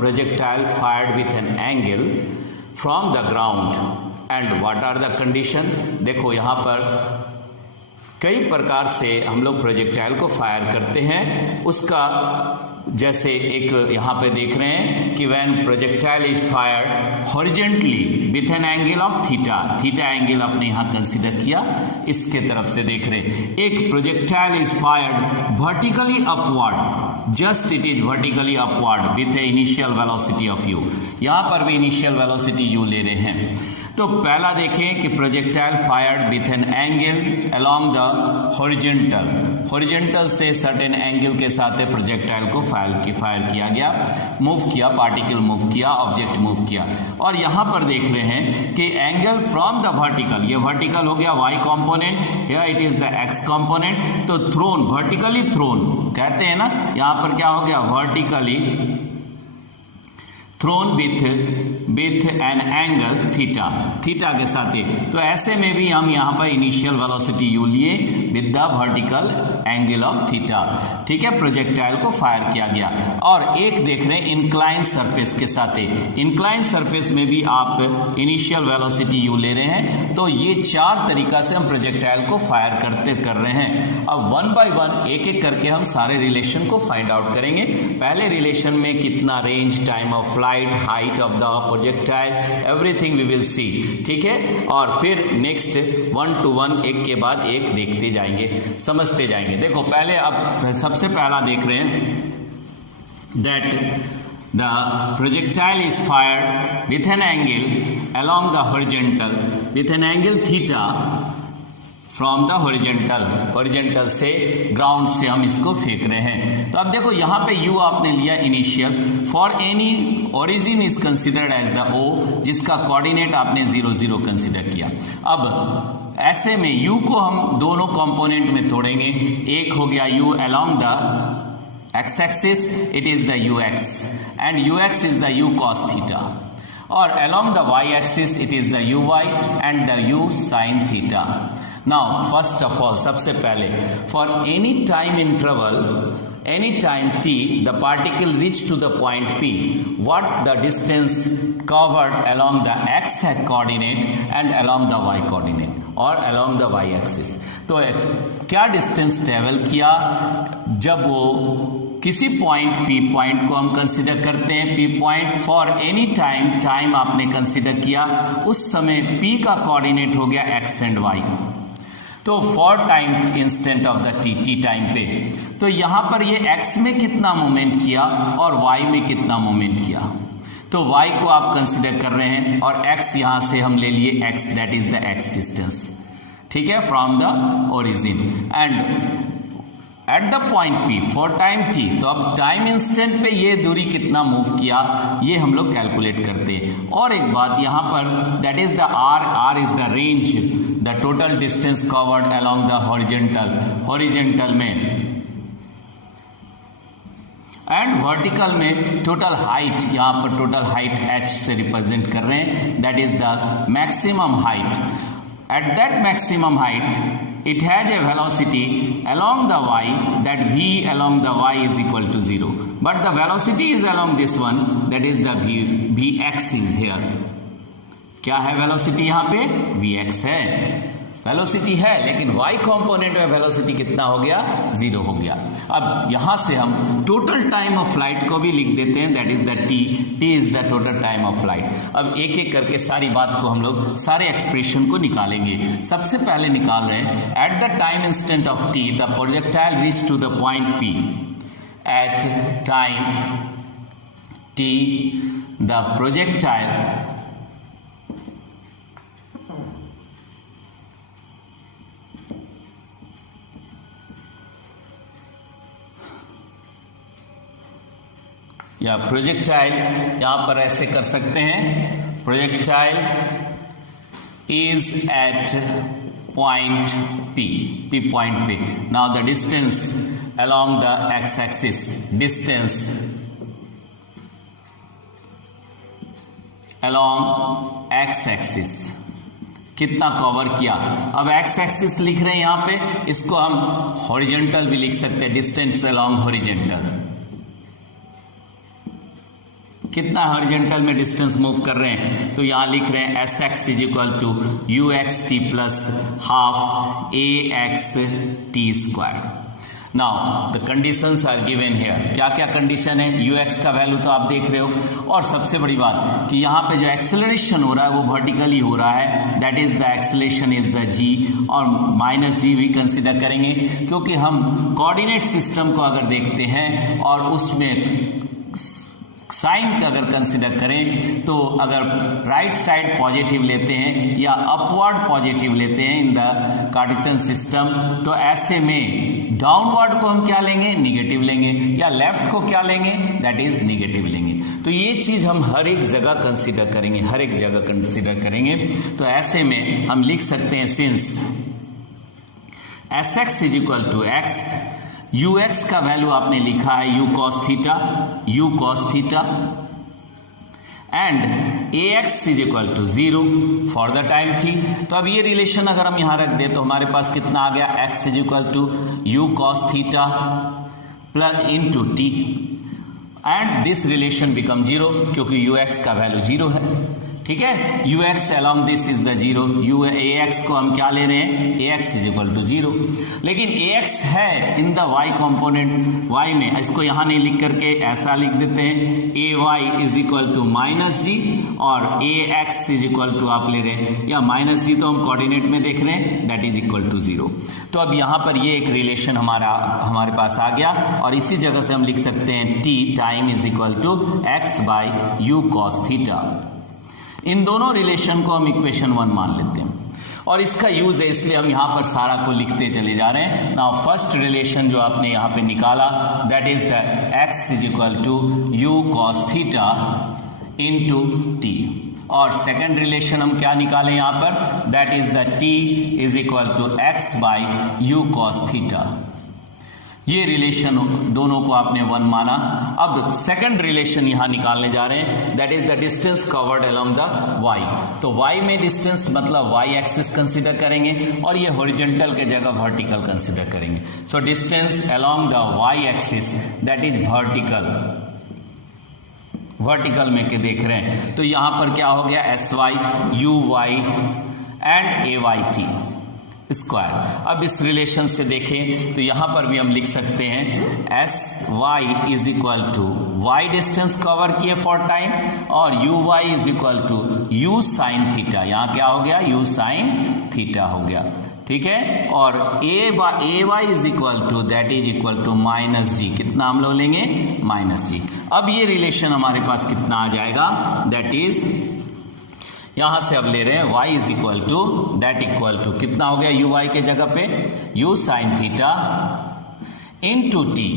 projectile fired with an angle from the ground and what are the condition। देखो यहाँ पर कई प्रकार से हम लोग प्रोजेक्टाइल को फायर करते हैं, उसका जैसे एक यहाँ पे देख रहे हैं कि when projectile is fired horizontally with an angle of theta angle आपने यहाँ कंसीडर किया, इसके तरफ से देख रहे हैं। एक projectile is fired vertically upward, just it is vertically upward with A initial velocity of u, यहाँ पर भी इनिशियल वेलोसिटी u ले रहे हैं। तो पहला देखें कि projectile fired with an angle along the horizontal से सर्टेन एंगल के साथ प्रोजेक्टाइल को फायर किया गया, मूव किया, पार्टिकल मूव किया, ऑब्जेक्ट मूव किया। और यहां पर देख रहे हैं कि एंगल फ्रॉम द वर्टिकल, ये वर्टिकल हो गया y component, here it is the x component. तो थ्रोन, वर्टिकली थ्रोन कहते हैं ना, यहां पर क्या हो गया, vertically thrown with an angle theta के साथ ही। तो ऐसे में भी हम यहाँ पर इनिशियल वेलोसिटी u लिए with the vertical angle of theta, ठीक है, प्रोजेक्टाइल को फायर किया गया। और एक देख रहे हैं इंक्लाइन सरफेस के साथ ही, इंक्लाइन सरफेस में भी आप इनिशियल वेलोसिटी u ले रहे हैं। तो ये चार तरीका से हम प्रोजेक्टाइल को फायर कर रहे हैं। अब वन बाय वन एक एक करके हम सारे रिलेशन को फाइंड आउट करेंगे। पहले रिलेशन में कितना range, time of flight, height of the projectile, everything we will see, ठीक है। और फिर नेक्स्ट 1 to 1 एक के बाद एक देखते जाएंगे, समझते जाएंगे। देखो पहले अब सबसे पहला देख रहे हैं that the projectile is fired with an angle along the horizontal with an angle theta from the horizontal से, ग्राउंड से हम इसको फेंक रहे हैं। तो अब देखो यहाँ पे u आपने लिया initial, for any origin is considered as the o, जिसका कोऑर्डिनेट आपने 0 0 कंसिडर किया। अब ऐसे में u को हम दोनों कंपोनेंट में तोड़ेंगे, एक हो गया u along the x axis, it is the ux and ux is the u cos theta, और along the y axis it is the uy and the u sin theta। Now first of all, सबसे पहले for any time interval, any time t, the particle reach to the point p, what the distance covered along the x coordinate and along the y coordinate or along the y axis। तो क्या distance travel किया जब वो किसी point P point को हम consider करते हैं, P point for any time आपने कंसिडर किया, उस समय P का कोऑर्डिनेट हो गया x एंड y। तो for time instant of the T time पे, तो यहां पर ये x में कितना मूवमेंट किया और y में कितना मूवमेंट किया। तो y को आप कंसिडर कर रहे हैं और x यहां से हम ले लिए x, that is the x distance, ठीक है, from the origin and at the point P for time t। तो अब टाइम इंस्टेंट पे ये दूरी कितना मूव किया, ये हम लोग कैलकुलेट करते हैं। और एक बात यहाँ पर, that is the r is the range, the total distance covered along the horizontal में, एंड वर्टिकल में टोटल हाइट, यहाँ पर टोटल हाइट h से रिप्रेजेंट कर रहे हैं, that is the maximum height. At that maximum height it has a velocity along the y, that v along the y is equal to 0, but the velocity is along this one, that is the vx is here। क्या है velocity यहाँ पे, vx है, velocity है, लेकिन y component में velocity कितना हो गया, 0 हो गया। अब यहां से हम टोटल टाइम ऑफ फ्लाइट को भी लिख देते हैं, that is the t is the total time of flight. अब एक एक करके सारी बात को हम लोग सारे एक्सप्रेशन को निकालेंगे। सबसे पहले निकाल रहे हैं, at the time instant of t the projectile reach to the point p, at time t the projectile या प्रोजेक्टाइल, यहां पर ऐसे कर सकते हैं, projectile is at point P point पे। Now the distance along the x axis, distance along x axis कितना cover किया। अब x एक्सिस लिख रहे हैं यहां पे, इसको हम हॉरिजेंटल भी लिख सकते हैं, डिस्टेंस अलोंग हॉरिजेंटल कितना हॉरिजॉन्टल में डिस्टेंस मूव कर रहे हैं, तो यहां लिख रहे हैं s x is equal to u x t plus half a x t square. Now the conditions are given here. क्या क्या कंडीशन है, यू एक्स का वैल्यू तो आप देख रहे हो, और सबसे बड़ी बात कि यहाँ पे जो एक्सेलरेशन हो रहा है वो वर्टिकली हो रहा है, that is the acceleration is the g, और माइनस जी भी कंसिडर करेंगे क्योंकि हम कोऑर्डिनेट सिस्टम को अगर देखते हैं और उसमें साइन का अगर कंसिडर करें तो अगर राइट साइड पॉजिटिव लेते हैं या अपवर्ड पॉजिटिव लेते हैं इन द कार्टेशियन सिस्टम, तो ऐसे में डाउनवर्ड को हम क्या लेंगे, निगेटिव लेंगे, या लेफ्ट को क्या लेंगे, दैट इज निगेटिव लेंगे। तो ये चीज हम हर एक जगह कंसिडर करेंगे, हर एक जगह कंसिडर करेंगे। तो ऐसे में हम लिख सकते हैं since s x is equal to x, u x का वैल्यू आपने लिखा है u cos theta, and a x is equal to 0 for the time t. तो अब ये रिलेशन अगर हम यहां रख दे तो हमारे पास कितना आ गया, x is equal to u cos theta plus into t, and this relation become 0 क्योंकि यू एक्स का वैल्यू 0 है। ठीक है, u x along this is the 0, u a x को हम क्या ले रहे हैं, a x is equal to 0, लेकिन ए एक्स है in the y component, y में, इसको यहां नहीं लिख करके ऐसा लिख देते हैं, a y is equal to minus g, और a x is equal to आप ले रहे हैं, या माइनस जी तो हम कोऑर्डिनेट में देख रहे हैं, दैट इज इक्वल टू 0। तो अब यहां पर ये एक रिलेशन हमारे पास आ गया, और इसी जगह से हम लिख सकते हैं t time is equal to x by u cos theta. इन दोनों रिलेशन को हम इक्वेशन 1 मान लेते हैं, और इसका यूज है इसलिए हम यहां पर सारा को लिखते चले जा रहे हैं। नाउ फर्स्ट रिलेशन जो आपने यहां पे निकाला that is the x is equal to u cos theta into t, और सेकंड रिलेशन हम क्या निकालें यहां पर, that is the t is equal to x by u cos theta. ये रिलेशन दोनों को आपने 1 माना। अब सेकंड रिलेशन यहां निकालने जा रहे हैं, that is the distance covered along the y. तो वाई में डिस्टेंस मतलब वाई एक्सिस कंसिडर करेंगे, और ये हॉरिजॉन्टल के जगह वर्टिकल कंसिडर करेंगे। So distance along the y axis that is vertical में के देख रहे हैं, तो यहां पर क्या हो गया, s y u y and a y t square. अब इस रिलेशन से देखें तो यहां पर भी हम लिख सकते हैं s y is equal to y distance cover किए फॉर टाइम, और u y is equal to u sine theta, यहां क्या हो गया, यू साइन थीटा हो गया। ठीक है, और a y is equal to that is equal to minus g, कितना हम लोग लेंगे, माइनस जी। अब ये रिलेशन हमारे पास कितना आ जाएगा, दैट इज यहां से अब ले रहे हैं y is equal to that equal to कितना हो गया, यू वाई के जगह पे u sine theta into t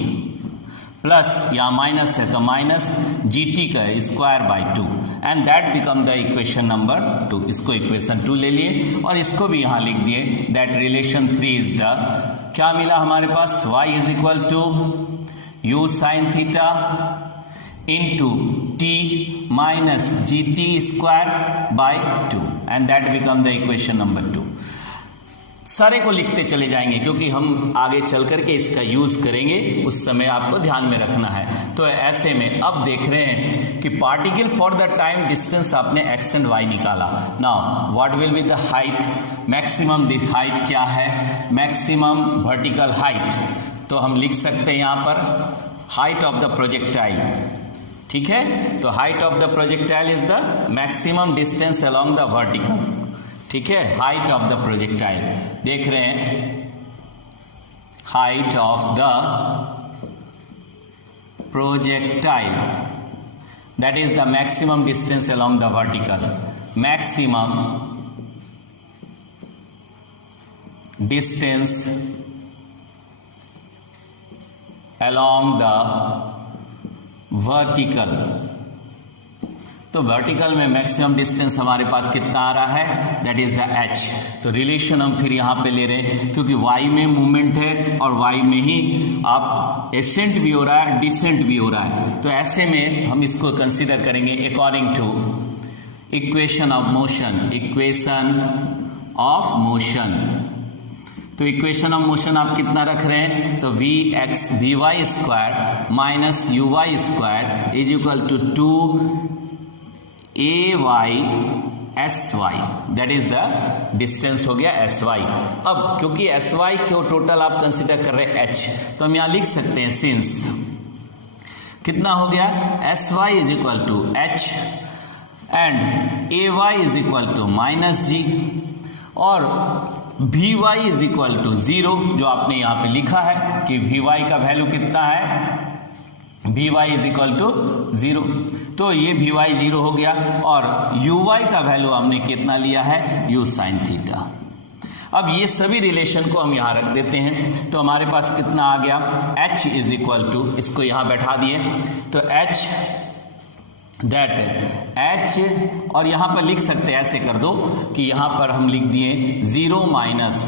plus यहां माइनस है तो माइनस जी टी का square by 2, and that become the equation number 2। इसको इक्वेशन 2 ले लिए और इसको भी यहां लिख दिए, दैट रिलेशन 3 इज द, क्या मिला हमारे पास, y is equal to u sine theta into t minus gt square by 2, and that become the equation number 2। सारे को लिखते चले जाएंगे क्योंकि हम आगे चल करके इसका यूज करेंगे, उस समय आपको ध्यान में रखना है। तो ऐसे में अब देख रहे हैं कि particle for the time distance आपने x एंड y निकाला। Now what will be the height, maximum height क्या है, मैक्सिमम वर्टिकल हाइट, तो हम लिख सकते हैं यहां पर हाइट ऑफ द प्रोजेक्टाइल। ठीक है, तो height of the projectile is the maximum distance along the vertical. ठीक है, हाइट ऑफ द प्रोजेक्टाइल देख रहे हैं, height of the projectile that is the maximum distance along the vertical, maximum distance along the vertical. तो vertical में maximum distance हमारे पास कितना आ रहा है, दैट इज द h। तो रिलेशन हम फिर यहां पे ले रहे हैं क्योंकि y में मूवमेंट है और y में ही आप एसेंट भी हो रहा है, डिसेंट भी हो रहा है। तो ऐसे में हम इसको कंसीडर करेंगे according to equation of motion, equation of motion. तो इक्वेशन ऑफ मोशन आप कितना रख रहे हैं, तो v y square minus u y square is equal to 2ay sy, that is the distance हो गया sy। अब क्योंकि sy को टोटल आप कंसिडर कर रहे हैं h, तो हम यहां लिख सकते हैं सिंस कितना हो गया, sy is equal to h and ay is equal to minus g और vy इज इक्वल टू 0, जो आपने यहां पे लिखा है कि vy का वैल्यू कितना है, vy इज इक्वल टू 0, तो ये vy 0 हो गया और uy का वैल्यू हमने कितना लिया है, u sin थीटा। अब ये सभी रिलेशन को हम यहां रख देते हैं, तो हमारे पास कितना आ गया, h इज इक्वल टू, इसको यहां बैठा दिए तो h दैट h, और यहां पर लिख सकते हैं ऐसे कर दो कि यहां पर हम लिख दिए 0 माइनस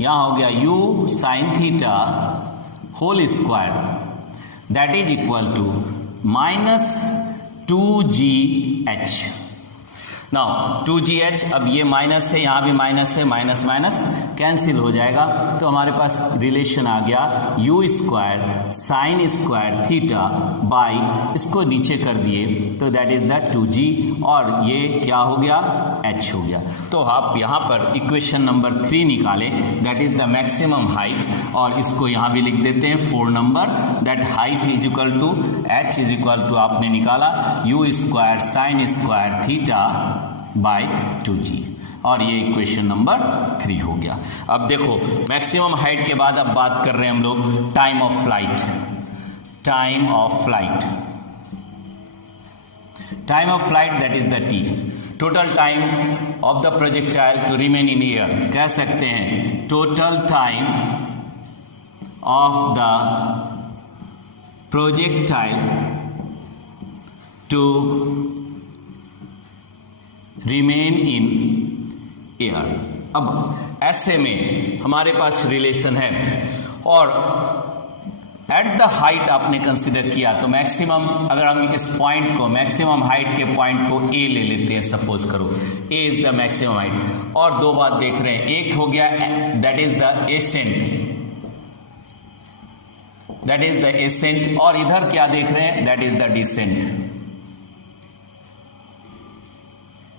यहां हो गया u sin theta whole square that is equal to minus 2gh। Now 2gh, अब ये माइनस है, यहां भी माइनस है, माइनस माइनस कैंसिल हो जाएगा, तो हमारे पास रिलेशन आ गया u square sine square theta by, इसको नीचे कर दिए तो दैट इज द 2g और ये क्या हो गया, h हो गया। तो आप यहां पर इक्वेशन नंबर 3 निकालें, that is the maximum height, और इसको यहां भी लिख देते हैं 4 number, that height is equal to h is equal to आपने निकाला u square sine square theta by 2g, और ये इक्वेशन नंबर 3 हो गया। अब देखो मैक्सिमम हाइट के बाद अब बात कर रहे हैं हम लोग time of flight. Time of flight, time of flight that is the t, total time of the projectile to remain in air, कह सकते हैं total time of the projectile to remain in air. अब ऐसे में हमारे पास relation है और एट द हाइट आपने कंसिडर किया, तो मैक्सिमम अगर हम इस पॉइंट को, मैक्सिमम हाइट के पॉइंट को ए ले लेते हैं, सपोज करो a is the maximum height, और दो बात देख रहे हैं, एक हो गया that is the ascent, that is the ascent, और इधर क्या देख रहे हैं, that is the descent.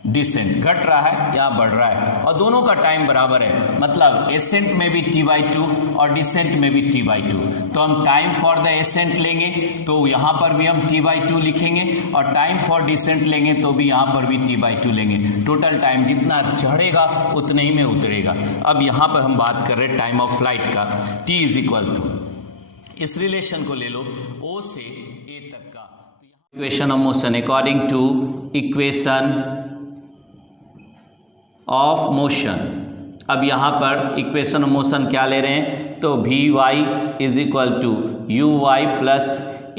Descent घट रहा है या बढ़ रहा है, और दोनों का टाइम बराबर है, मतलब एसेंट में भी t/2 और डिसेंट में भी t/2। तो हम टाइम फॉर द एसेंट लेंगे तो यहां पर भी हम t/2 लिखेंगे, और टाइम फॉर डिसेंट लेंगे तो भी यहां पर भी t/2 लेंगे। टोटल टाइम जितना चढ़ेगा उतने ही में उतरेगा। अब यहां पर हम बात कर रहे हैं टाइम ऑफ फ्लाइट का, t इज इक्वल टू, इस रिलेशन को ले लो o से a तक का, equation of motion according to equation of motion. अब यहाँ पर इक्वेशन ऑफ मोशन क्या ले रहे हैं, तो v y is equal to u y plus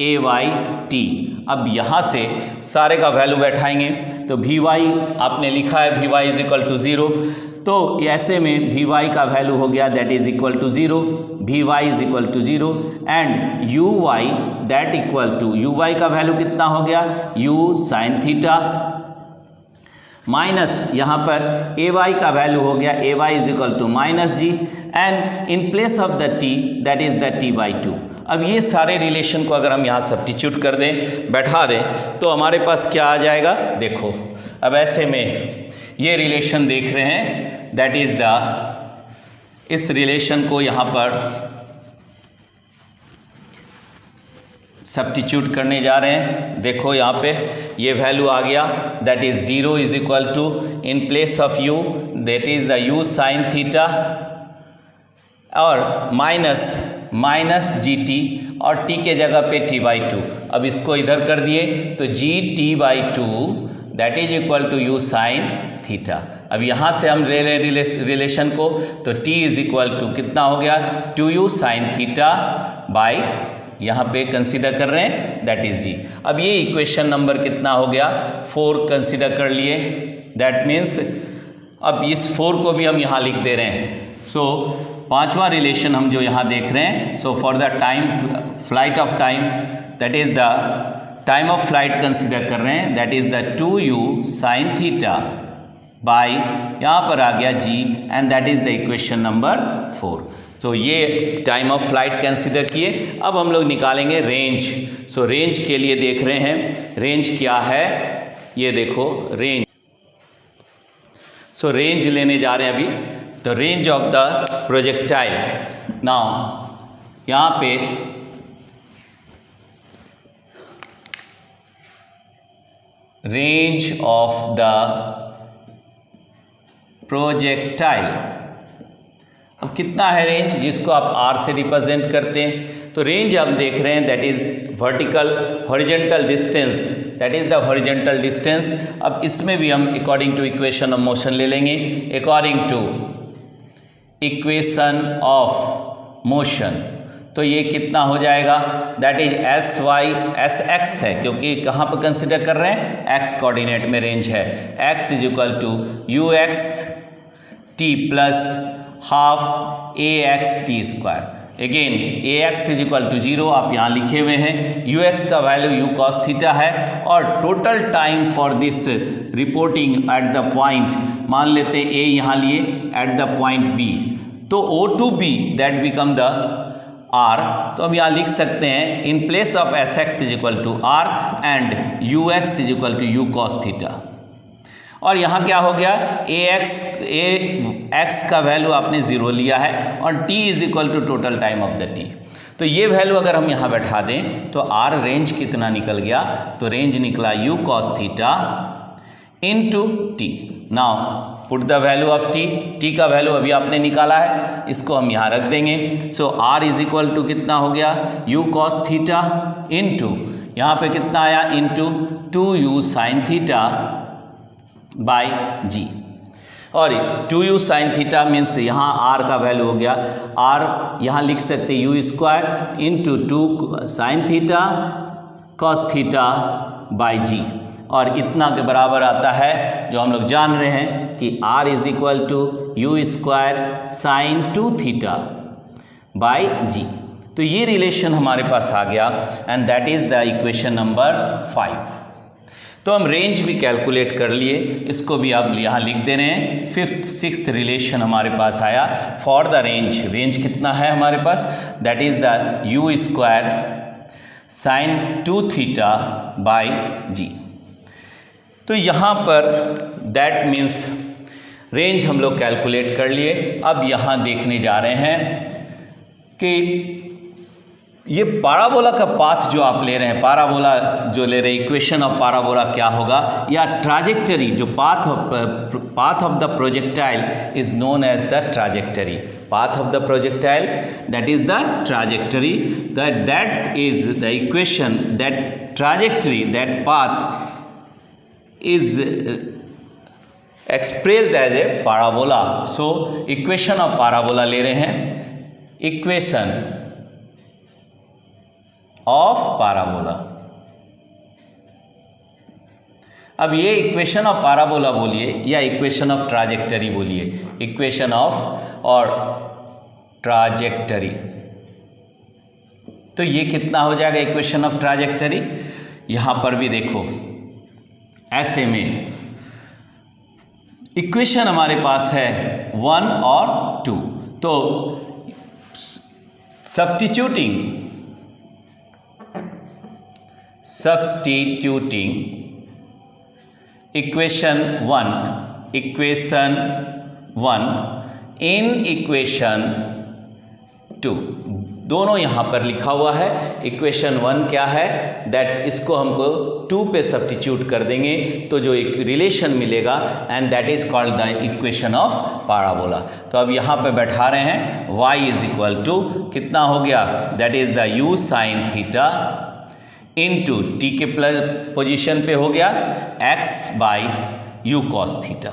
a y t. अब यहाँ से सारे का वैल्यू बैठाएंगे, तो वी वाई आपने लिखा है v y is equal to 0, तो ऐसे में वी वाई का वैल्यू हो गया that is equal to 0, v y is equal to 0 and u y that equal to, u y का वैल्यू कितना हो गया, यू साइन थीटा माइनस यहाँ पर ए वाई का वैल्यू हो गया a y is equal to minus g, and in place of the t that is the t/2। अब ये सारे रिलेशन को अगर हम यहाँ सब्स्टिट्यूट कर दें, बैठा दें, तो हमारे पास क्या आ जाएगा, देखो अब ऐसे में ये रिलेशन देख रहे हैं, दैट इज द, इस रिलेशन को यहाँ पर सब्स्टिट्यूट करने जा रहे हैं। देखो यहाँ पे ये वैल्यू आ गया, that is 0 is equal to, in place of u that is the u sine theta, और माइनस जी टी, और t के जगह पे t/2। अब इसको इधर कर दिए तो g t/2 that is equal to u sine theta. अब यहाँ से हम ले रहे रिलेशन को, तो t इज इक्वल टू कितना हो गया, 2u साइन थीटा बाई, यहाँ पे कंसीडर कर रहे हैं दैट इज जी। अब ये इक्वेशन नंबर कितना हो गया, 4 कंसीडर कर लिए, दैट मीन्स अब इस 4 को भी हम यहाँ लिख दे रहे हैं। सो पांचवा रिलेशन हम जो यहाँ देख रहे हैं, so for the time flight of time that is the time of flight consider कर रहे हैं, that is the 2u sine theta by यहाँ पर आ गया जी, and that is the equation number 4। तो ये टाइम ऑफ फ्लाइट कंसिडर किए। अब हम लोग निकालेंगे रेंज। सो रेंज के लिए देख रहे हैं रेंज क्या है, ये देखो रेंज। सो रेंज लेने जा रहे हैं अभी, the range of the projectile. Now यहाँ पे रेंज ऑफ द प्रोजेक्टाइल, अब कितना है रेंज जिसको आप आर से रिप्रेजेंट करते हैं। तो रेंज आप देख रहे हैं that is vertical horizontal distance, that is the horizontal distance. अब इसमें भी हम according to equation of motion ले लेंगे। According to equation of motion तो ये कितना हो जाएगा, that is s y s x है, क्योंकि कहाँ पर कंसिडर कर रहे हैं एक्स कोऑर्डिनेट में रेंज है। X is equal to u x t plus half a x t square. Again a x is equal to 0 आप यहाँ लिखे हुए हैं, यू एक्स का वैल्यू यू कॉस थीटा है, और total time for this reporting at the point मान लेते हैं ए यहाँ लिए एट द पॉइंट बी, तो O to B that become the R. तो अब यहाँ लिख सकते हैं in place of s x is equal to R and u x is equal to u cos theta. और यहाँ क्या हो गया, ए एक्स का वैल्यू आपने 0 लिया है और t is equal to total time of the t। तो ये वैल्यू अगर हम यहाँ बैठा दें तो r रेंज कितना निकल गया, तो रेंज निकला u cos theta into T. Now put the value of t का वैल्यू अभी आपने निकाला है, इसको हम यहाँ रख देंगे। सो r इज इक्वल टू कितना हो गया, u cos थीटा इंटू यहाँ पे कितना आया into 2u sine theta by g. और 2u साइन थीटा मीन्स यहाँ r का वैल्यू हो गया, r यहाँ लिख सकते u square into 2 sine theta cos theta by g, और इतना के बराबर आता है जो हम लोग जान रहे हैं कि r is equal to u square sine 2 theta by g. तो ये रिलेशन हमारे पास आ गया and that is the equation number 5। तो हम रेंज भी कैलकुलेट कर लिए, इसको भी आप यहाँ लिख दे रहे हैं। 5th 6th रिलेशन हमारे पास आया फॉर द रेंज। रेंज कितना है हमारे पास, that is the u square sine 2 theta by g. तो यहाँ पर दैट मीन्स रेंज हम लोग कैलकुलेट कर लिए। अब यहाँ देखने जा रहे हैं कि ये पाराबोला का पाथ जो आप ले रहे हैं, पाराबोला जो ले रहे हैं, इक्वेशन ऑफ पाराबोला क्या होगा, या ट्राजेक्टरी जो path of the projectile is known as the trajectory. Path of the projectile that is the trajectory, that is the equation, that trajectory, that path is expressed as a parabola. So equation of parabola ले रहे हैं, equation of parabola. अब ये equation of parabola बोलिए या equation of trajectory बोलिए, equation of और trajectory. तो ये कितना हो जाएगा इक्वेशन ऑफ ट्राजेक्टरी। यहां पर भी देखो ऐसे में इक्वेशन हमारे पास है 1 और 2, तो substituting equation 1 in equation 2, दोनों यहाँ पर लिखा हुआ है। इक्वेशन 1 क्या है, दैट इसको हमको 2 पे सब्स्टिट्यूट कर देंगे तो जो एक रिलेशन मिलेगा and that is called the equation of parabola. तो अब यहाँ पे बैठा रहे हैं y इज इक्वल टू कितना हो गया, that is the u sine theta into t के प्लस पोजिशन पे हो गया x by u cos theta,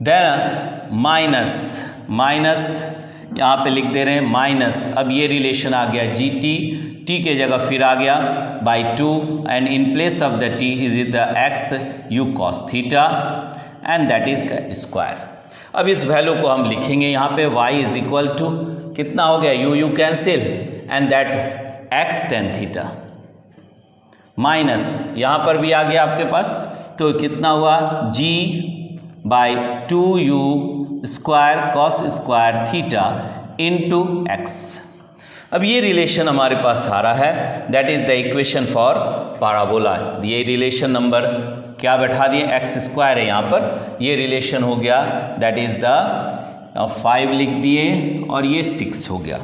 then minus यहाँ पे लिख दे रहे हैं माइनस, अब ये रिलेशन आ गया जी टी के जगह फिर आ गया by 2 and in place of the t is the x you cos theta and that is square. अब इस वैल्यू को हम लिखेंगे यहाँ पे y इज इक्वल टू कितना हो गया, you cancel and that x tan theta minus यहाँ पर भी आ गया आपके पास, तो कितना हुआ g by 2u square cos square theta into x. अब ये रिलेशन हमारे पास आ रहा है, that is the equation for parabola. ये रिलेशन नंबर क्या बैठा दिए, एक्स स्क्वायर है यहाँ पर, ये रिलेशन हो गया, दैट इज द 5 लिख दिए और ये 6 हो गया।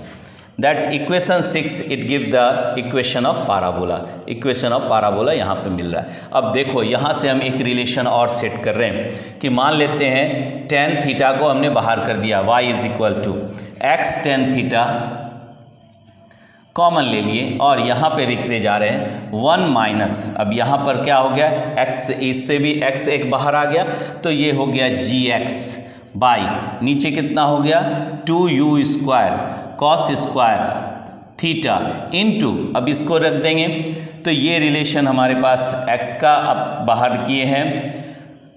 That equation 6 it give the equation of parabola. Equation of parabola यहाँ पे मिल रहा है। अब देखो यहाँ से हम एक रिलेशन और सेट कर रहे हैं कि मान लेते हैं tan थीटा को हमने बाहर कर दिया, y is equal to x tan theta common ले लिए और यहाँ पे लिखने जा रहे हैं 1 माइनस, अब यहाँ पर क्या हो गया, x, इससे भी x एक बाहर आ गया तो ये हो गया gx बाई नीचे कितना हो गया 2u square cos square theta into, अब इसको रख देंगे तो ये रिलेशन हमारे पास x का अब बाहर किए हैं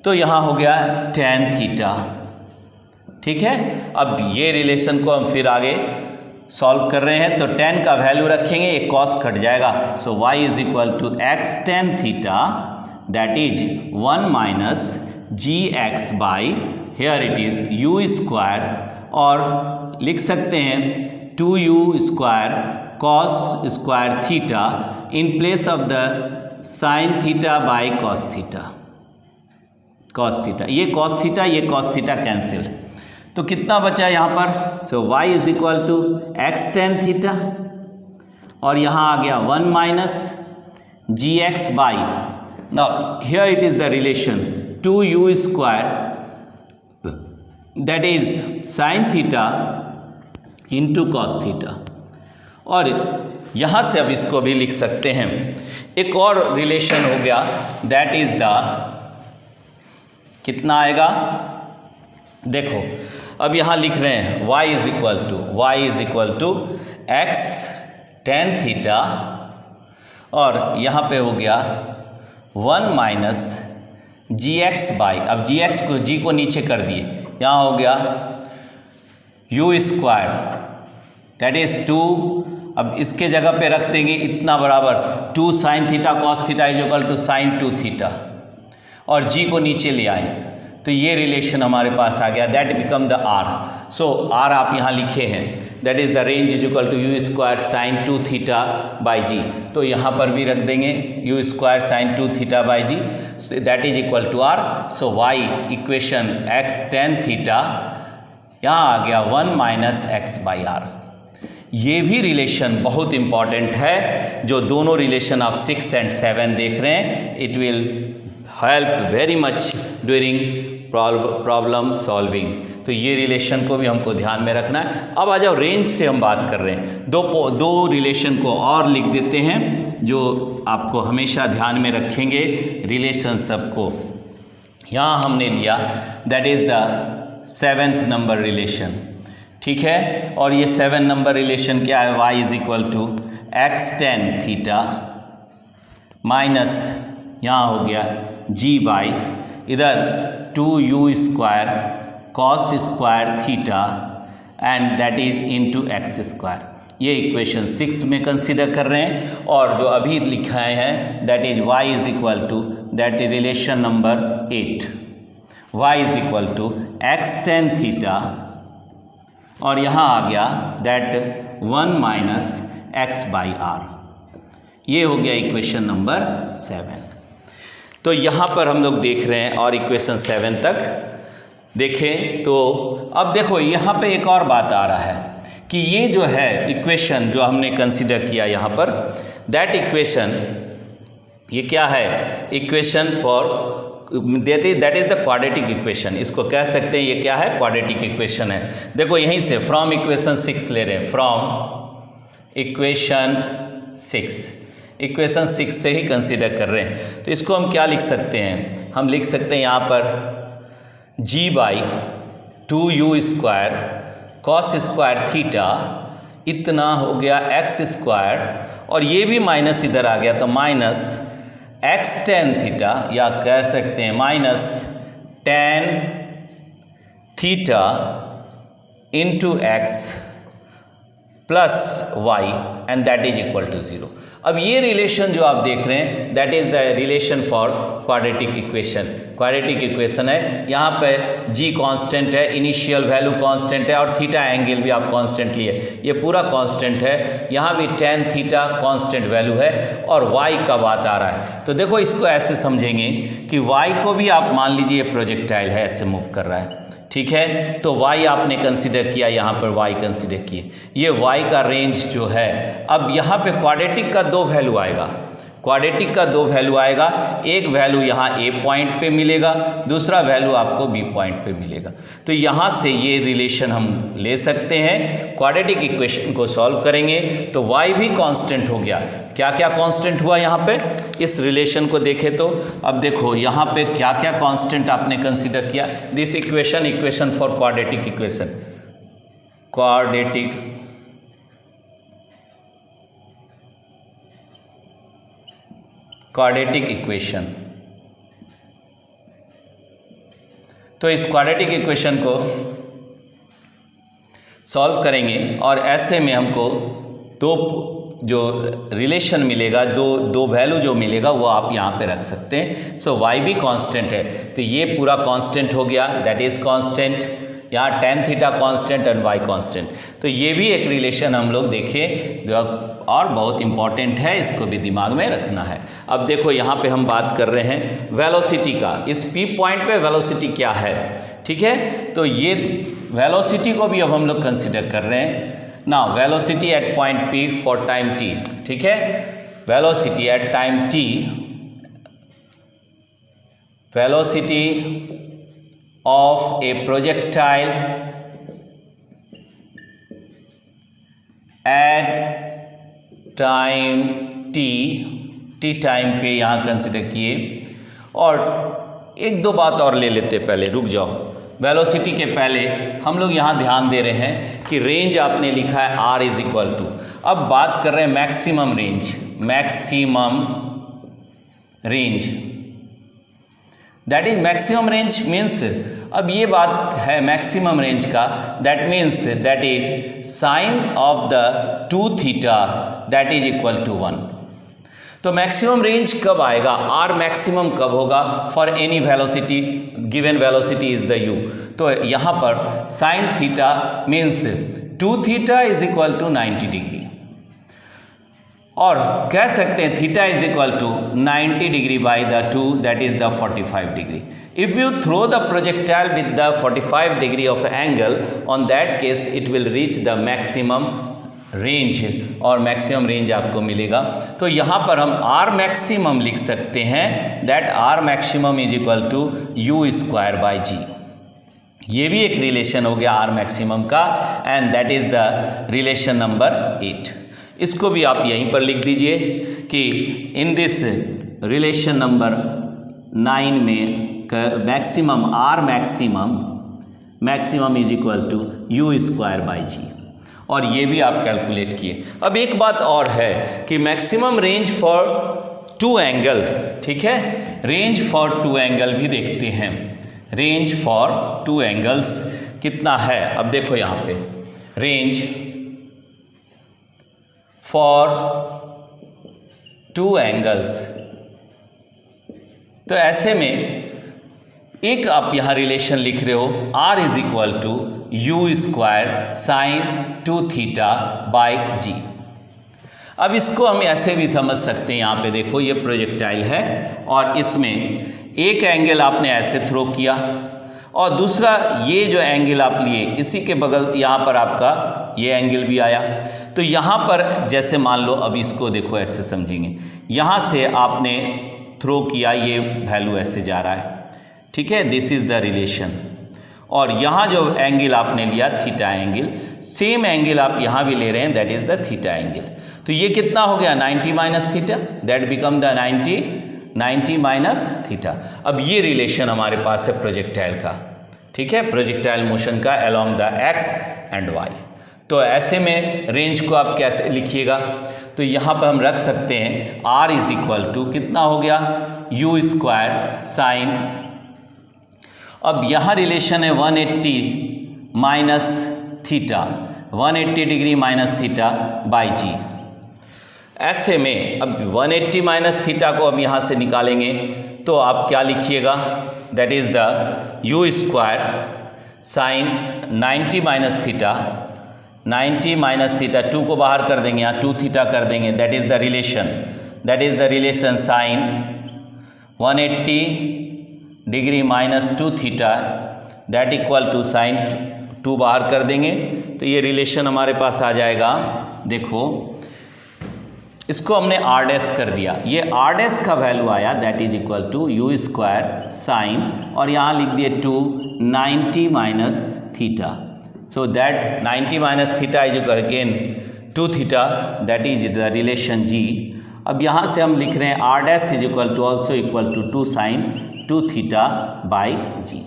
तो यहाँ हो गया tan थीटा। ठीक है, अब ये रिलेशन को हम फिर आगे सॉल्व कर रहे हैं तो tan का वैल्यू रखेंगे, एक कॉस कट जाएगा, so y is equal to x tan theta that is 1 minus g x by here it is u square और लिख सकते हैं 2u square cos square theta in place of the sine theta by cos theta. Cos theta, ये cos theta ये cos theta cancel, तो कितना बचा यहाँ पर, so y is equal to x tan theta और यहाँ आ गया 1 minus g x by, now here it is the relation 2u square that is sine theta into cos theta, और यहाँ से अब इसको भी लिख सकते हैं, एक और रिलेशन हो गया दैट इज द कितना आएगा, देखो अब यहाँ लिख रहे हैं y is equal to x tan theta और यहाँ पे हो गया 1 माइनस जी एक्स बाई, अब जी एक्स को जी को नीचे कर दिए, यहाँ हो गया u स्क्वायर दैट इज 2, अब इसके जगह पे रख देंगे इतना बराबर 2 sine theta cos theta is equal to sine 2 theta और g को नीचे ले आए तो ये रिलेशन हमारे पास आ गया, that become the r। So r आप यहाँ लिखे हैं, that is the range is equal to u square sine 2 theta by g, तो यहाँ पर भी रख देंगे u square sine 2 theta by g, that is equal to r। So y equation x tan theta यहाँ आ गया 1 माइनस एक्स बाई आर। ये भी रिलेशन बहुत इंपॉर्टेंट है, जो दोनों रिलेशन आप 6 एंड 7 देख रहे हैं, it will help very much during problem solving. तो ये रिलेशन को भी हमको ध्यान में रखना है। अब आ जाओ रेंज से हम बात कर रहे हैं, दो रिलेशन को और लिख देते हैं जो आपको हमेशा ध्यान में रखेंगे रिलेशन सबको। यहाँ हमने लिया that is the 7th number relation, ठीक है, और ये 7 नंबर रिलेशन क्या है, y is equal to x tan theta minus यहाँ हो गया g बाई इधर 2u square cos square theta and that is into x square. ये इक्वेशन 6 में कंसीडर कर रहे हैं, और जो अभी लिखाए हैं that is y is equal to that is relation number 8, y is equal to x tan theta और यहाँ आ गया that 1 minus x by r. ये हो गया इक्वेशन नंबर 7। तो यहाँ पर हम लोग देख रहे हैं और इक्वेशन 7 तक देखें तो अब देखो यहाँ पे एक और बात आ रहा है कि ये जो है इक्वेशन जो हमने कंसीडर किया यहाँ पर, दैट इक्वेशन ये क्या है, equation for that is the quadratic equation, इसको कह सकते हैं ये क्या है, क्वाड्रेटिक इक्वेशन है। देखो यहीं से फ्रॉम इक्वेशन 6 ले रहे हैं, फ्रॉम इक्वेशन 6 से ही कंसीडर कर रहे हैं। तो इसको हम क्या लिख सकते हैं, हम लिख सकते हैं यहाँ पर g by 2u square cos square theta इतना हो गया एक्स स्क्वायर, और ये भी माइनस इधर आ गया तो माइनस एक्स tan थीटा, या कह सकते हैं minus tan theta into x plus y and that is equal to 0। अब ये रिलेशन जो आप देख रहे हैं that is the relation for quadratic equation है। यहाँ पे जी कांस्टेंट है, इनिशियल वैल्यू कांस्टेंट है और थीटा एंगल भी आप कांस्टेंट लिए, ये पूरा कांस्टेंट है। यहाँ भी tan थीटा कांस्टेंट वैल्यू है और y का बात आ रहा है। तो देखो इसको ऐसे समझेंगे कि y को भी आप मान लीजिए प्रोजेक्टाइल है, ऐसे मूव कर रहा है, ठीक है। तो y आपने कंसीडर किया, यहाँ पर y कंसीडर किए, ये y का रेंज जो है। अब यहाँ पे क्वाड्रेटिक का दो वैल्यू आएगा, एक वैल्यू यहाँ a पॉइंट पे मिलेगा, दूसरा वैल्यू आपको b पॉइंट पे मिलेगा। तो यहाँ से ये रिलेशन हम ले सकते हैं। क्वाड्रेटिक इक्वेशन को सॉल्व करेंगे तो y भी कांस्टेंट हो गया। क्या क्या कांस्टेंट हुआ यहाँ पे, इस रिलेशन को देखें तो अब देखो यहाँ पे क्या क्या कांस्टेंट आपने कंसीडर किया। This equation for quadratic equation. तो इस क्वाड्रेटिक इक्वेशन को सॉल्व करेंगे और ऐसे में हमको दो जो रिलेशन मिलेगा, दो वैल्यू जो मिलेगा वो आप यहाँ पे रख सकते हैं। सो y भी कांस्टेंट है, तो ये पूरा कांस्टेंट हो गया, दैट इज कांस्टेंट। यहाँ tan theta constant and y constant. तो ये भी एक रिलेशन हम लोग देखें जो और बहुत इंपॉर्टेंट है, इसको भी दिमाग में रखना है। अब देखो यहाँ पे हम बात कर रहे हैं वेलोसिटी का, इस P पॉइंट पे वेलोसिटी क्या है, ठीक है। तो ये वेलोसिटी को भी अब हम लोग कंसिडर कर रहे हैं ना, velocity at point P for time t, ठीक है। Velocity at time t, velocity of a projectile at time t time पे यहाँ कंसिडर किए। और एक दो बात और ले लेते, पहले रुक जाओ। वेलोसिटी के पहले हम लोग यहाँ ध्यान दे रहे हैं कि रेंज आपने लिखा है r इज इक्वल टू, अब बात कर रहे हैं maximum range, that is maximum range means, अब ये बात है मैक्सिमम रेंज का, that means that is sine of the 2 theta that is equal to 1। तो मैक्सिमम रेंज कब आएगा, आर मैक्सिमम कब होगा for any velocity, given velocity is the u। तो यहाँ पर sine theta means 2 theta is equal to 90 degree, और कह सकते हैं theta is equal to 90 degree by the 2 that is the 45 degree. If you throw the projectile with the 45 degree of angle, on that case it will reach the maximum range, और maximum range आपको मिलेगा। तो यहाँ पर हम are maximum लिख सकते हैं, that r maximum is equal to u square by g. ये भी एक रिलेशन हो गया आर मैक्सिमम का, and that is the relation number 8। इसको भी आप यहीं पर लिख दीजिए कि इन दिस रिलेशन नंबर 9 में maximum r maximum is equal to u square by g, और ये भी आप कैलकुलेट किए। अब एक बात और है कि मैक्सिमम रेंज फॉर 2 एंगल, ठीक है, रेंज फॉर 2 एंगल भी देखते हैं। रेंज फॉर 2 एंगल्स कितना है, अब देखो यहाँ पे रेंज फॉर 2 एंगल्स। तो ऐसे में एक आप यहाँ रिलेशन लिख रहे हो, r is equal to u square sine 2 theta by g. अब इसको हम ऐसे भी समझ सकते हैं, यहाँ पे देखो ये प्रोजेक्टाइल है और इसमें एक एंगल आपने ऐसे थ्रो किया और दूसरा ये जो एंगल आप लिए इसी के बगल यहाँ पर आपका ये एंगल भी आया। तो यहाँ पर जैसे मान लो, अब इसको देखो ऐसे समझेंगे, यहाँ से आपने थ्रो किया, ये वैल्यू ऐसे जा रहा है, ठीक है, दिस इज द रिलेशन। और यहाँ जो एंगल आपने लिया थीटा एंगल, सेम एंगल आप यहाँ भी ले रहे हैं, that is the theta angle. तो ये कितना हो गया 90 minus theta, that become the 90 minus theta. अब ये रिलेशन हमारे पास है प्रोजेक्टाइल का, ठीक है, प्रोजेक्टाइल मोशन का along the x and y. तो ऐसे में रेंज को आप कैसे लिखिएगा, तो यहाँ पर हम रख सकते हैं r इज इक्वल टू कितना हो गया u स्क्वायर साइन, अब यहाँ रिलेशन है 180 minus theta, 180 degree minus theta by g. ऐसे में अब 180 माइनस थीटा को अब यहाँ से निकालेंगे तो आप क्या लिखिएगा, that is the u square sine 90 minus theta, 90 minus theta, 2 को बाहर कर देंगे, यहाँ 2 थीटा कर देंगे, that is the relation sine 180 degree minus 2 theta that equal to sine 2 बाहर कर देंगे तो ये रिलेशन हमारे पास आ जाएगा। देखो इसको हमने आर डैश कर दिया, ये आर डैश का वैल्यू आया that is equal to u square sine, और यहाँ लिख दिए 2 90 minus theta, so that 90 minus theta is again 2 theta, that is the relation जी। अब यहाँ से हम लिख रहे हैं r dash is equal to also equal to 2 sine 2 theta by g.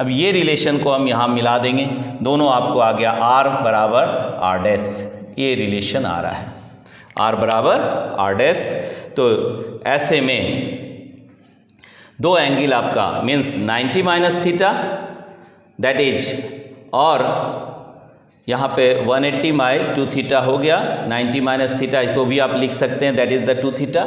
अब ये रिलेशन को हम यहाँ मिला देंगे, दोनों आपको आ गया आर बराबर आर डैश, ये रिलेशन आ रहा है आर बराबर आर डैश। तो ऐसे में दो एंगल आपका means 90 minus theta that is, और यहाँ पे 180 बाई 2 थीटा हो गया, 90 माइनस थीटा इसको भी आप लिख सकते हैं दैट इज द 2 थीटा,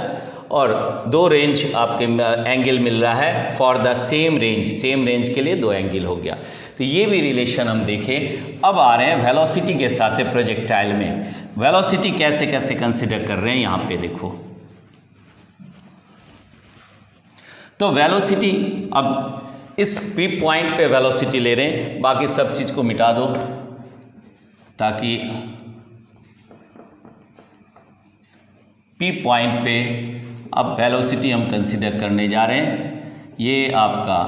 और दो रेंज आपके एंगल मिल रहा है फॉर द सेम रेंज के लिए दो एंगल हो गया। तो ये भी रिलेशन हम देखें। अब आ रहे हैं वेलोसिटी के साथ प्रोजेक्टाइल में, वेलोसिटी कैसे कैसे कंसिडर कर रहे हैं यहाँ पे देखो। तो वेलोसिटी, अब इस पी पॉइंट पे वेलोसिटी ले रहे हैं, बाकी सब चीज़ को मिटा दो ताकि पी पॉइंट पे अब वेलोसिटी हम कंसिडर करने जा रहे हैं। ये आपका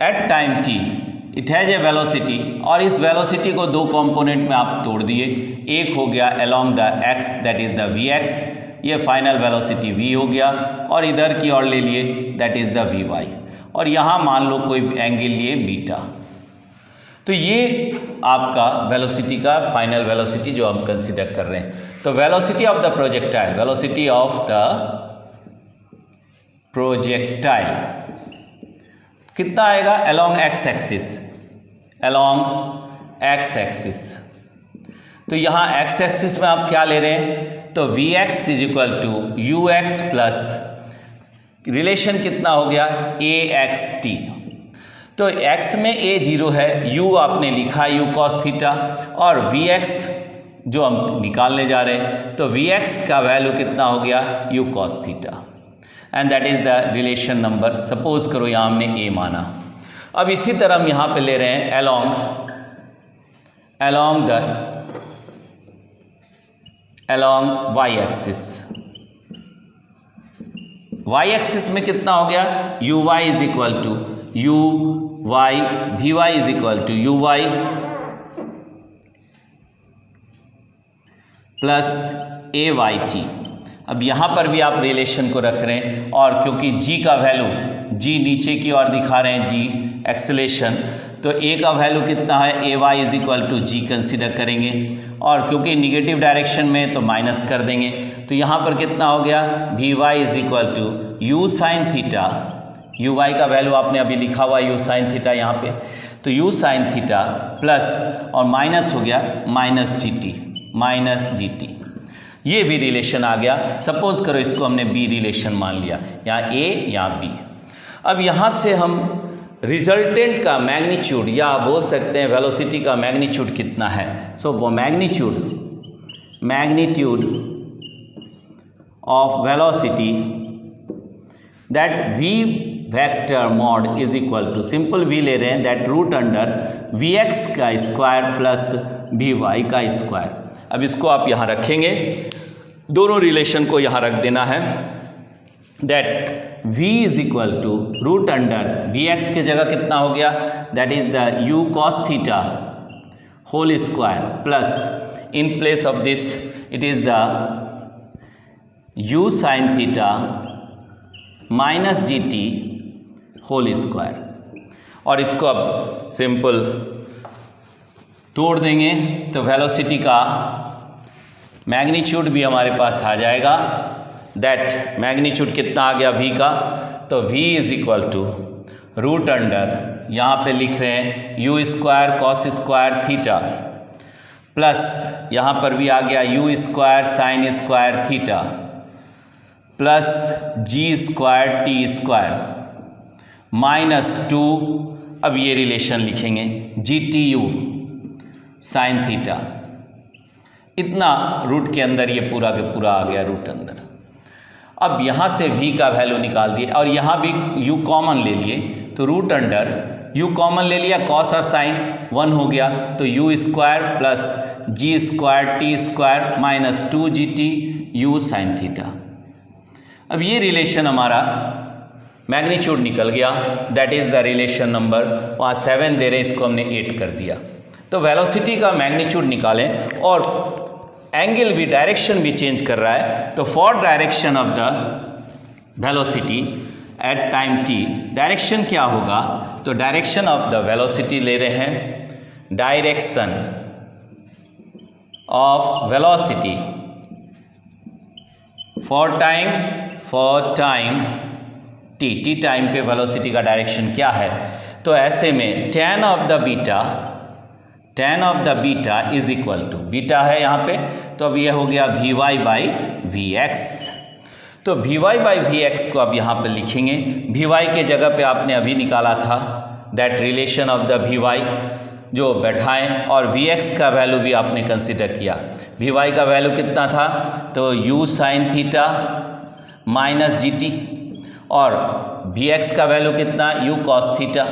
at time t it has a velocity, और इस वेलोसिटी को दो कंपोनेंट में आप तोड़ दिए, एक हो गया along the x that is the v x, ये फाइनल वेलोसिटी v हो गया, और इधर की ओर ले लिए that is the v y, और यहाँ मान लो कोई एंगल लिए बीटा। तो ये आपका वेलोसिटी का फाइनल वेलोसिटी जो हम कंसिडर कर रहे हैं। तो velocity of the projectile, velocity of the projectile कितना आएगा along x axis, along x axis. तो यहाँ एक्स एक्सिस में आप क्या ले रहे हैं, तो v x is equal to u x plus relation कितना हो गया ए एक्स टी। तो x में a 0 है, u आपने लिखा u cos थीटा, और vx जो हम निकालने जा रहे हैं तो vx का वैल्यू कितना हो गया u cos theta, and that is the relation number. Suppose करो यहाँ हमने a माना। अब इसी तरह हम यहाँ पे ले रहे हैं along y axis, y axis में कितना हो गया u y is equal to u y v y is equal to u y plus a y t. अब यहाँ पर भी आप रिलेशन को रख रहे हैं, और क्योंकि g का वैल्यू, g नीचे की ओर दिखा रहे हैं, g एक्सेलेरेशन, तो a का वैल्यू कितना है a y is equal to g consider करेंगे, और क्योंकि निगेटिव डायरेक्शन में तो माइनस कर देंगे। तो यहाँ पर कितना हो गया v y is equal to u sine theta, u y का वैल्यू आपने अभी लिखा हुआ यू साइन थीटा यहाँ पे, तो यू साइन थीटा प्लस और माइनस हो गया माइनस जी टी, ये भी रिलेशन आ गया। सपोज करो इसको हमने बी रिलेशन मान लिया, यहाँ ए यहाँ बी। अब यहाँ से हम रिजल्टेंट का मैग्नीट्यूड, या आप बोल सकते हैं वेलोसिटी का मैग्नीट्यूड कितना है, सो वो magnitude of velocity that v vector mod is equal to, simple v ले रहे हैं, that root under v x का स्क्वायर प्लस वी वाई का स्क्वायर। अब इसको आप यहाँ रखेंगे, दोनों रिलेशन को यहाँ रख देना है, that v is equal to root under v x की जगह कितना हो गया that is the u cos theta whole square plus in place of this it is the u sin theta minus g t whole square. और इसको अब simple तोड़ देंगे तो वेलोसिटी का मैग्नीट्यूड भी हमारे पास आ जाएगा, दैट मैग्नीट्यूड कितना आ गया v का, तो v is equal to root under, यहाँ पे लिख रहे हैं u square cos square theta plus यहाँ पर भी आ गया u square sine square theta plus g square t square minus 2, अब ये रिलेशन लिखेंगे g t u sine theta, इतना रूट के अंदर ये पूरा के पूरा आ गया रूट अंदर। अब यहाँ से v का वैल्यू निकाल दिए और यहाँ भी u कॉमन ले लिए, तो रूट अंडर u कॉमन ले लिया, कॉस और साइन 1 हो गया, तो u square plus g square t square minus 2 g t u sine theta. अब ये रिलेशन हमारा मैग्नीट्यूड निकल गया, that is the relation number, वहाँ 7 दे रहे हैं, इसको हमने 8 कर दिया। तो वेलोसिटी का मैग्नीट्यूड निकालें और एंगल भी, डायरेक्शन भी चेंज कर रहा है, तो for direction of the velocity at time t, direction क्या होगा, तो डायरेक्शन ऑफ द वेलोसिटी ले रहे हैं, direction of velocity for time t time पे वेलोसिटी का डायरेक्शन क्या है, तो ऐसे में tan of the beta is equal to, beta है यहाँ पे, तो अब ये हो गया vy बाई वी एक्स। तो vy बाई वी एक्स को अब यहाँ पे लिखेंगे, vy के जगह पे आपने अभी निकाला था that relation of the vy जो बैठाएं, और vx का वैल्यू भी आपने कंसिडर किया। vy का वैल्यू कितना था, तो u sine theta minus g t, और vx का वैल्यू कितना, u कॉस थीटा,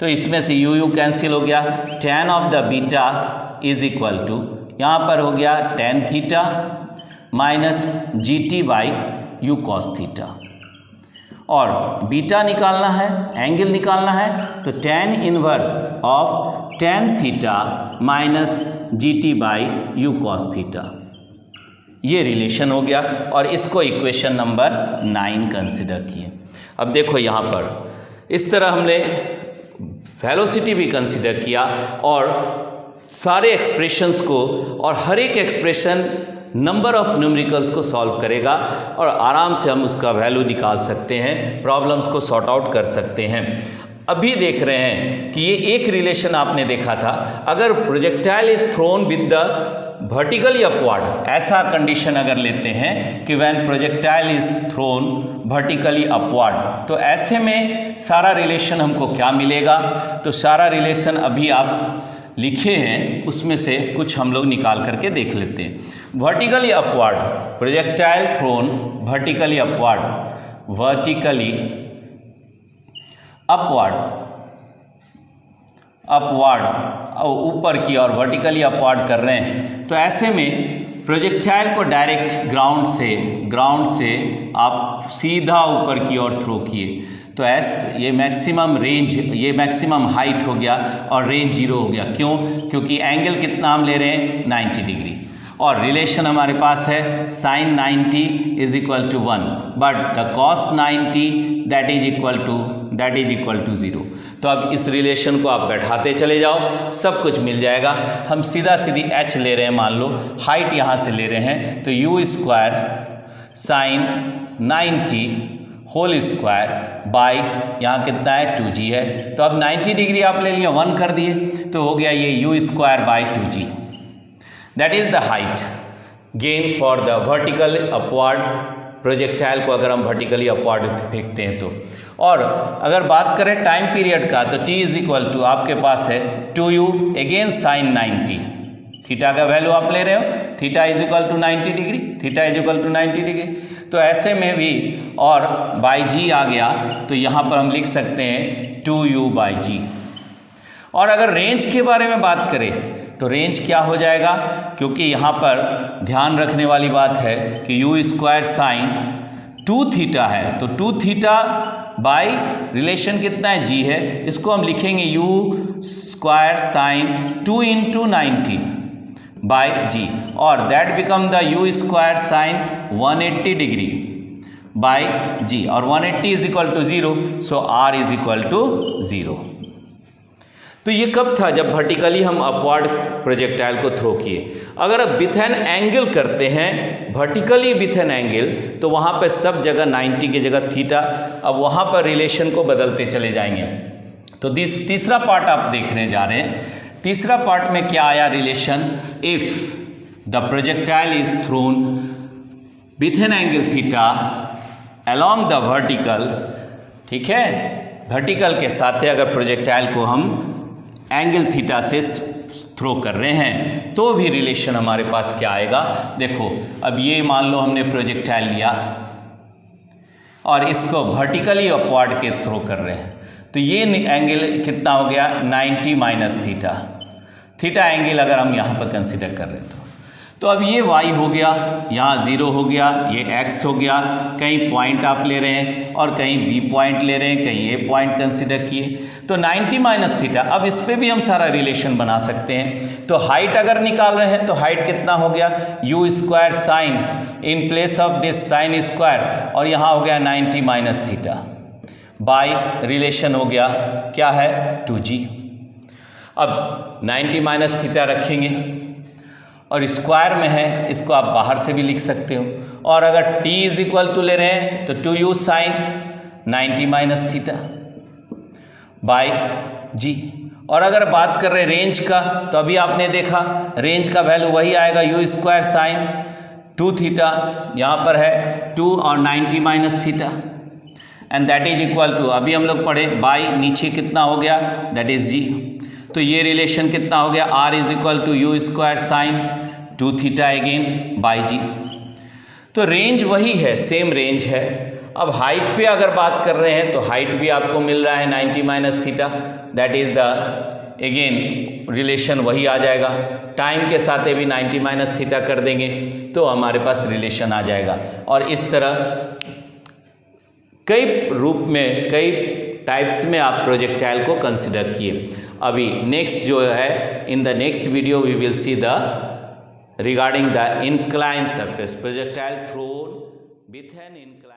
तो इसमें से u कैंसिल हो गया, tan of the beta is equal to, यहाँ पर हो गया tan theta minus g t by u cos theta, और बीटा निकालना है, एंगल निकालना है, तो tan inverse of tan theta minus g t by u cos theta, ये रिलेशन हो गया, और इसको इक्वेशन नंबर 9 कंसिडर किए। अब देखो यहाँ पर इस तरह हमने वेलोसिटी भी कंसिडर किया और सारे एक्सप्रेशंस को, और हर एक एक्सप्रेशन नंबर ऑफ न्यूमेरिकल्स को सॉल्व करेगा और आराम से हम उसका वैल्यू निकाल सकते हैं, प्रॉब्लम्स को सॉर्ट आउट कर सकते हैं। अभी देख रहे हैं कि ये एक रिलेशन आपने देखा था, अगर projectile is throne with the vertically upward, ऐसा कंडीशन अगर लेते हैं कि when projectile is thrown vertically upward, तो ऐसे में सारा रिलेशन हमको क्या मिलेगा, तो सारा रिलेशन अभी आप लिखे हैं, उसमें से कुछ हम लोग निकाल करके देख लेते हैं। Vertically upward, projectile thrown vertically upward, vertically upward ऊपर की ओर वर्टिकली अपवर्ड कर रहे हैं, तो ऐसे में प्रोजेक्टाइल को डायरेक्ट ग्राउंड से आप सीधा ऊपर की ओर थ्रो किए, तो ये मैक्सिमम रेंज, ये मैक्सिमम हाइट हो गया और रेंज 0 हो गया। क्यों? क्योंकि एंगल कितना हम ले रहे हैं 90 डिग्री, और रिलेशन हमारे पास है sine 90 is equal to 1, but the cos 90 that is equal to 0। तो अब इस रिलेशन को आप बैठाते चले जाओ, सब कुछ मिल जाएगा। हम सीधा सीधी h ले रहे हैं, मान लो हाइट यहाँ से ले रहे हैं, तो u square sine 90 whole square by यहाँ कितना है 2g है, तो अब 90 डिग्री आप ले लिया 1 कर दिए, तो हो गया ये u square by 2g, that is the height gain for the vertical upward projectile को, अगर हम वर्टिकली अपवर्ड फेंकते हैं तो। और अगर बात करें टाइम पीरियड का, तो t इज इक्वल टू आपके पास है 2u अगेन साइन 90, थीटा का वैल्यू आप ले रहे हो, theta is equal to 90 degree, theta is equal to 90 degree, तो ऐसे में भी, और बाई जी आ गया, तो यहाँ पर हम लिख सकते हैं 2u बाई जी। और अगर रेंज के बारे में बात करें, तो रेंज क्या हो जाएगा, क्योंकि यहाँ पर ध्यान रखने वाली बात है कि u स्क्वायर साइन 2 थीटा है, तो 2 थीटा बाई रिलेशन कितना है g है, इसको हम लिखेंगे u square sine 2 into 90 by g, और that become the u square sine 180 degree by g, और 180 is equal to 0, so r is equal to 0। तो ये कब था, जब वर्टिकली हम अपवर्ड प्रोजेक्टाइल को थ्रो किए। अगर अब विथ एन एंगल करते हैं, वर्टिकली विथ एन एंगल, तो वहाँ पे सब जगह 90 की जगह थीटा, अब वहाँ पर रिलेशन को बदलते चले जाएंगे। तो तीसरा पार्ट आप देखने जा रहे हैं, तीसरा पार्ट में क्या आया relation, if the projectile is throne with an angle theta along the vertical, ठीक है, वर्टिकल के साथ अगर प्रोजेक्टाइल को हम एंगल थीटा से थ्रो कर रहे हैं तो भी रिलेशन हमारे पास क्या आएगा। देखो अब ये मान लो हमने प्रोजेक्टाइल लिया और इसको वर्टिकली अपवर्ड के थ्रो कर रहे हैं, तो ये एंगल कितना हो गया 90 माइनस थीटा, थीटा एंगल अगर हम यहाँ पर कंसिडर कर रहे हैं तो अब ये y हो गया, यहाँ 0 हो गया, ये x हो गया, कहीं पॉइंट आप ले रहे हैं और कहीं b पॉइंट ले रहे हैं, कहीं a पॉइंट कंसिडर किए, तो 90 माइनस थीटा। अब इस पे भी हम सारा रिलेशन बना सकते हैं। तो हाइट अगर निकाल रहे हैं तो हाइट कितना हो गया u square sign, in place of this sine square, और यहाँ हो गया 90 माइनस थीटा बाय रिलेशन हो गया क्या है 2g। अब 90 माइनस थीटा रखेंगे और स्क्वायर में है, इसको आप बाहर से भी लिख सकते हो, और अगर t इज इक्वल टू ले रहे हैं तो 2u sine 90 minus theta by g। और अगर बात कर रहे हैं रेंज का, तो अभी आपने देखा रेंज का वैल्यू वही आएगा u स्क्वायर साइन 2 थीटा, यहाँ पर है 2 और 90 minus theta, and that is equal to, अभी हम लोग पढ़े बाय नीचे कितना हो गया दैट इज g। तो ये रिलेशन कितना हो गया r is equal to u square sine 2 theta again by g. तो रेंज वही है, सेम रेंज है। अब हाइट पे अगर बात कर रहे हैं तो हाइट भी आपको मिल रहा है 90 minus theta, that is the again relation वही आ जाएगा। टाइम के साथ भी 90 माइनस थीटा कर देंगे तो हमारे पास रिलेशन आ जाएगा। और इस तरह कई रूप में, कई टाइप्स में आप प्रोजेक्टाइल को कंसिडर किए। अभी नेक्स्ट जो है, in the next video we will see the regarding the inclined surface projectile thrown with an inclined